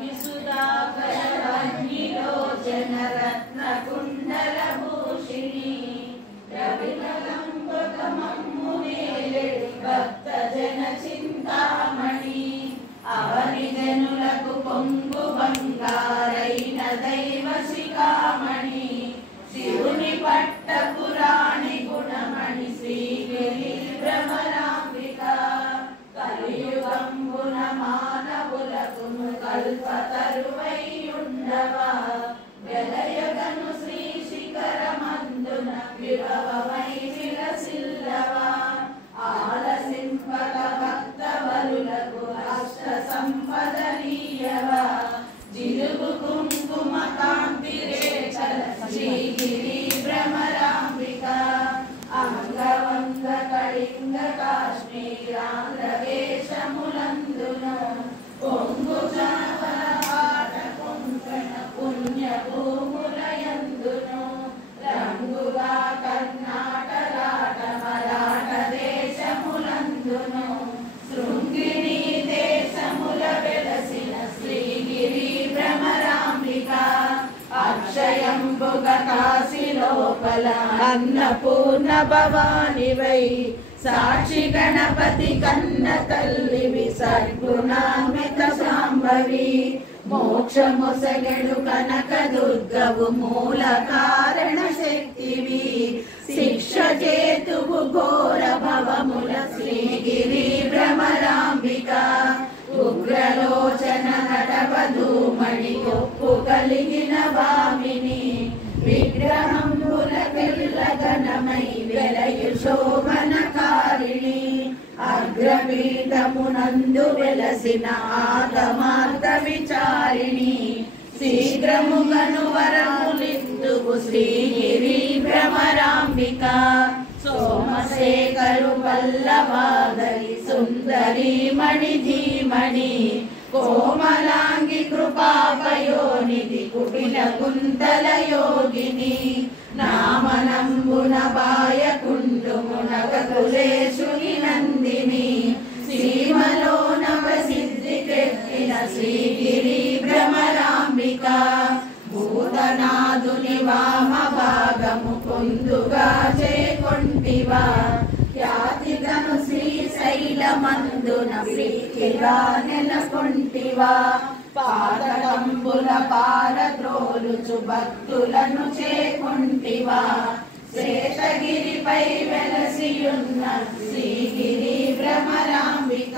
वागिसुधाकरवह्निलोचन रत्नकुण्डलभूषिणी रविकलम्बकमम्मु मेलेडि भक्तजन चिन्तामणि అవనిజనులకు పొంగు బంగారైన దైవ శిఖామణి శివుని పట్టపురాణి గుణమణి శ్రీగిరి భ్రమరాంబిక కలియుగంబున మానవులకు కల్పతరువై ఉండవా వెలయగను శ్రీ శిఖరమందున విభవమై విలసిల్లవా ఆలసింపక భక్త బలులకు అష్ట సంపదనీయవా జిలుగు కుంకుమ కాంతి రేఖల శ్రీగిరి భ్రమరాంబిక అంగవంగ కళింగ కాశ్మీరాంధ్ర వేషములందును పొంగు జావల పాట కొంకణ పుణ్య భూములయందును రంగుగా కర్ణాటలాట మరాఠ దేశములందును శృంగిణి దేశముల వెలసిన శ్రీగిరి భ్రమరాంబిక అక్షయంబుగ కాశీ లోపల అన్నపూర్ణ భవానివై సాక్షి గణపతి కన్న తల్లివి సద్గుణాన్విత సాంబవి మోక్షమొసగెడు కనక దుర్గవు మూల కారణ శక్తివి శిక్ష చేతువు ఘోర భవముల శ్రీగిరి భ్రమరాంబిక ఉగ్రలోచన నటవధూమణి కొప్పు కలిగిన వామిని విగ్రహంబుల కెల్లగనమై వెలయు శోభనకారిణి అగ్రపీఠమునందు వెలసిన ఆగమార్థ విచారిణి శీఘ్రముగను వరములిందువు శ్రీగిరి భ్రమరాంబిక సోమశేఖరు పల్లవాదరి సుందరి మణిధీమణి కోమలాంగి కృపాపయోనిధి కుటిల కుంతల యోగిని నామనంబున బాయకుండుమునగ కులేశుని నందిని సీమలో నవసిద్ధికెక్కిన శ్రీగిరి భ్రమరాంబిక భూతనాథుని వామ భాగము పొందుగా చేకొంటివా ఖ్యాతిగను శ్రీశైలమందున ప్రీతిగా నెలకొంటివా పాదకంబుల పారద్రోలుచు భక్తులను చేకొంటివా శేషగిరిపై వెలసియున్న శ్రీగిరి భ్రమరాంబిక